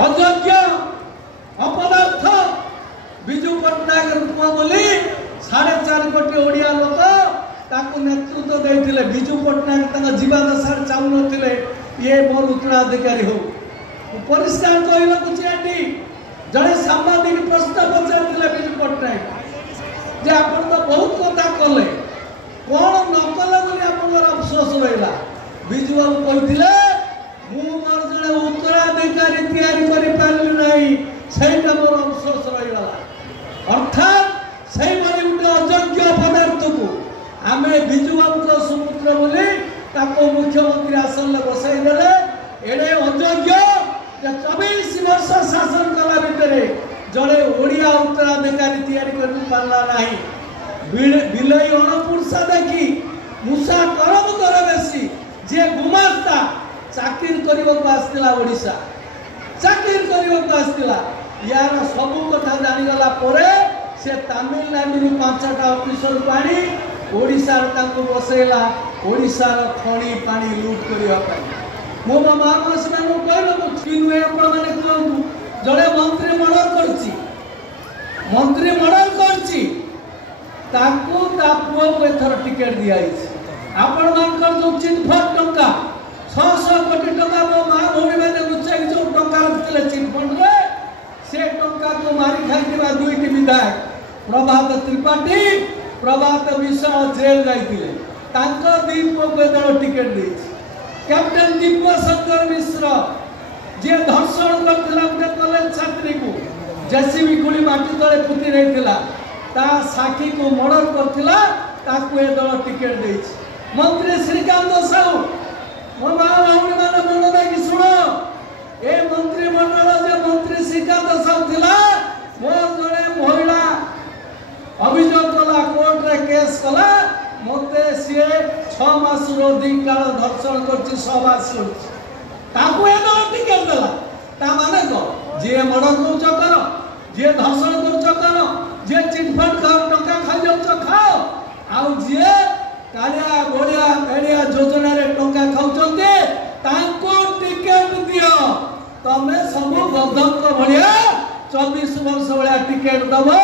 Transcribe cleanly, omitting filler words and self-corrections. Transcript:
अयोग्य अपदार्थ विजु पट्टनायक रूप बोली 4.5 कोटी ओडिया लोक ताकू नेतृत्व देते। विजु पट्टनायक जीवन दशा चाहून ये मोर उत्तराधिकारी हो। परिष्कार कहूँ जड़े सांबादिक प्रश्न पचार विजु पट्टनायक जे आप तो बहुत कथा कले कौन न कले बोली आप अफसोस रहा। विजु बाबू कहते मोर जड़े उत्तराधिकारी या मोर अफसोस रहीगला। अर्थात से गोटे अयोग्य पदार्थ को आम विजु बाबू सुपुत्र बोली मुख्यमंत्री आसन में बसईदे। एडे अयोग्य 24 वर्ष शासन कला भितर जड़े ओडिया उत्तराधिकारी तैयारी कर पारला नहीं। बिलई अणपुरसा देखी मूषा करम कर बेसी जे गुमास्ता चाकिर करने को आसला ओडिशा चाकिर करने को आसला यार सबू कथा जानीगला से तमिलनाडु 5टा ऑफिसर पानी ओडिशार तांको बसैला ओडिशार खणी पानी लुट करने। मो महामास कहूँ जड़े मंत्री मर्डर पुओ को एथर टिकेट दिखाई। आपण मान जो चिटफंड टंका 600 कोटी टंका मो माँ भौणी मैंने लुचाई जो टंका रखते चिटफंड रे से टंका को मारी खाई दुईटी विधायक प्रभात त्रिपाठी प्रभात विश्व जेल जाइए। दी पुओ को एथर टिकेट दे। कैप्टेन दिव्य शंकर मिश्र जे धर्षण करथिला गोटे कॉलेज छात्री को जेसीबी गुली माटी तले पुति रहीथिला ता साखी को मर्डर करथिला ताकू ए दल टिकेट देछि। मंत्री श्रीकांत साहू मो मां भाउनी माने मन देकी सुनो ए मंत्री मंडल जे मंत्री श्रीकांत साहू थिला मोर जने महिला अभियोग कला कोर्ट रे केस कला मते से 6 मास अधिक काल धर्षण करछि 6 मास ताकू ए दल टिकेट देला। ता माने को जे मर्डर करछ कर जे धर्षण करछ कर जे चिटफंड टंका खाइ जाउछ खाओ आउ जे कालिया बोलिया पेड़िया योजना रे टंका खाउछन्ते तांको टिकेट दियो। तमे सब गधक भलिया 24 वर्ष भलिया टिकेट दबो